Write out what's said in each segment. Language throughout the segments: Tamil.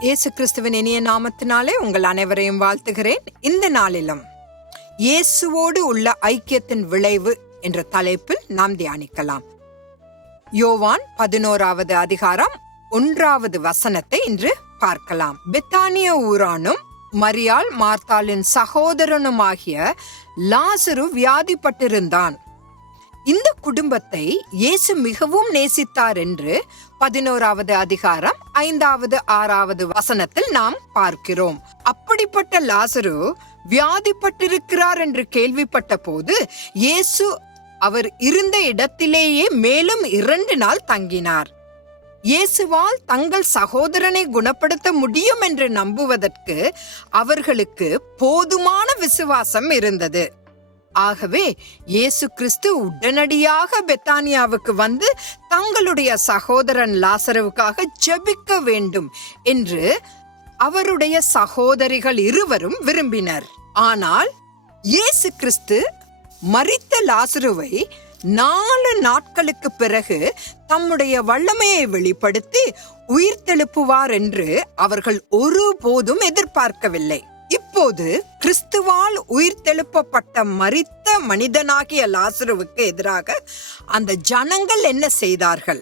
இயேசு கிறிஸ்துவின் இனிய நாமத்தினாலே உங்கள் அனைவரையும் வாழ்த்துகிறேன். இந்த நாளிலும் இயேசுவோடு உள்ள ஐக்கியத்தின் விளைவு என்ற தலைப்பில் நாம் தியானிக்கலாம். யோவான் பதினோராவது அதிகாரம் ஒன்றாவது வசனத்தை இன்று பார்க்கலாம். பிரித்தானிய ஊரானும் மரியாள் மார்த்தாளின் சகோதரனுமாகிய லாசரு வியாதிப்பட்டிருந்தான். இந்த குடும்பத்தை இயேசு மிகவும் நேசித்தார் என்று பதினோராவது அதிகாரம் ஐந்தாவது ஆறாவது வசனத்தில் நாம் பார்க்கிறோம். அப்படிப்பட்ட லாசரு வியாதிப்பட்டிருக்கிறார் என்று கேள்விப்பட்ட போது இயேசு அவர் இருந்த இடத்திலேயே மேலும் இரண்டு நாள் தங்கினார். இயேசுவால் தங்கள் சகோதரனை குணப்படுத்த முடியும் என்று நம்புவதற்கு அவர்களுக்கு போதுமான விசுவாசம் இருந்தது. ஆகவே இயேசு கிறிஸ்து உடனடியாக பெத்தானியாவுக்கு வந்து தங்களுடைய சகோதரன் லாசரவுக்காக ஜெபிக்க வேண்டும் என்று அவருடைய சகோதரிகள் இருவரும் விரும்பினர். ஆனால் இயேசு கிறிஸ்து மறித்த லாசருவை நாலு நாட்களுக்கு பிறகு தம்முடைய வல்லமையை வெளிப்படுத்தி உயிர்த்தெழுப்புவார் என்று அவர்கள் ஒருபோதும் எதிர்பார்க்கவில்லை. இப்போது கிறிஸ்துவால் உயிர்த்தெழுப்பப்பட்ட மரித்த மனிதனாகிய லாசருவுக்கு எதிராக அந்த ஜனங்கள் என்ன செய்தார்கள்?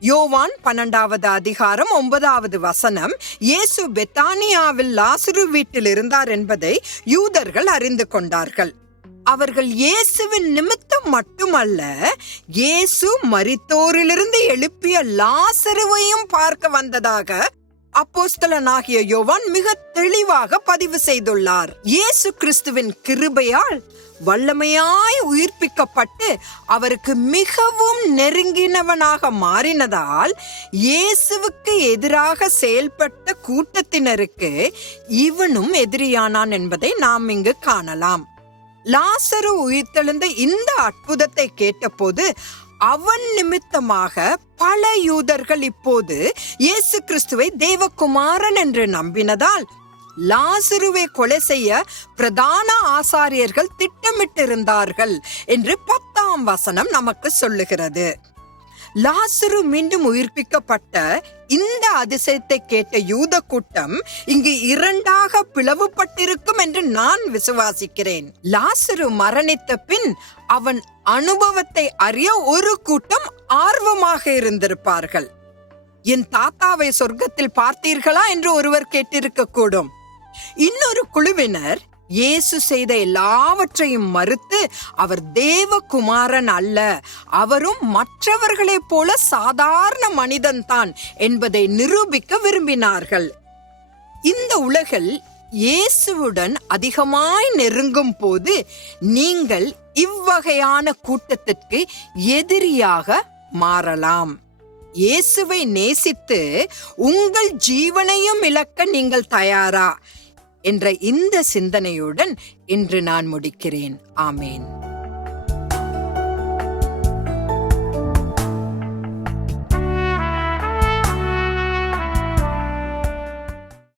யோவான் பன்னெண்டாவது அதிகாரம் ஒன்பதாவது வசனம் இயேசு பெத்தானியாவில் லாசுரு வீட்டில் இருந்தார் என்பதை யூதர்கள் அறிந்து கொண்டார்கள். அவர்கள் இயேசுவின் நிமித்தம் மட்டுமல்ல இயேசு மரித்தோரிலிருந்து எழுப்பிய லாசருவையும் பார்க்க வந்ததாக அப்போஸ்தலனாகிய யோவான் மிக தெளிவாக பதிவு செய்துள்ளார். இயேசு கிறிஸ்துவின் கிருபையால் வல்லமையாய் உயிர்ப்பிக்கப்பட்டு அவருக்கு மிகவும் நெருங்கினவனாக மாறினதால் இயேசுவுக்கு எதிராக செயல்பட்ட கூட்டத்தினருக்கு இவனும் எதிரியானான் என்பதை நாம் இங்கு காணலாம். லாசரு உயிர்த்தெழுந்த இந்த அற்புதத்தை கேட்டபோது அவன் நிமித்தமாக பல யூதர்கள் இப்போது இயேசு கிறிஸ்துவை தேவகுமாரன் என்று நம்பினதால் லாசுருவை கொலை செய்ய பிரதான ஆசாரியர்கள் திட்டமிட்டிருந்தார்கள் என்று பத்தாம் வசனம் நமக்கு சொல்லுகிறது. லாசரு மீண்டும் உயிர்ப்பிக்கப்பட்ட இந்த அதிசயத்தை கேட்ட யூத கூட்டம் இங்கு இரண்டாக பிளவுபட்டிருக்கும் என்று நான் விசுவாசிக்கிறேன். லாசரு மரணித்த பின் அவன் அனுபவத்தை அறிய ஒரு கூட்டம் ஆர்வமாக இருந்திருப்பார்கள். என் தாத்தாவை சொர்க்கத்தில் பார்த்தீர்களா என்று ஒருவர் கேட்டிருக்க கூடும் இன்னொரு குழுவினர் இயேசு செய்த எல்லாவற்றையும் மறுத்து அவர் தேவகுமாரன் அல்ல. அவரும் மற்றவர்களைப் போல சாதாரண மனிதன்தான் என்பதை நிரூபிக்க விரும்பினார்கள். இந்த உலகில் இயேசுவுடன் அதிகமாய் நெருங்கும் போது நீங்கள் இவ்வகையான கூட்டத்திற்கு எதிரியாக மாறலாம். இயேசுவை நேசித்து உங்கள் ஜீவனையும் இழக்க நீங்கள் தயாரா? என்ற இந்த சிந்தனையுடன் இன்று நான் முடிக்கிறேன். ஆமேன்.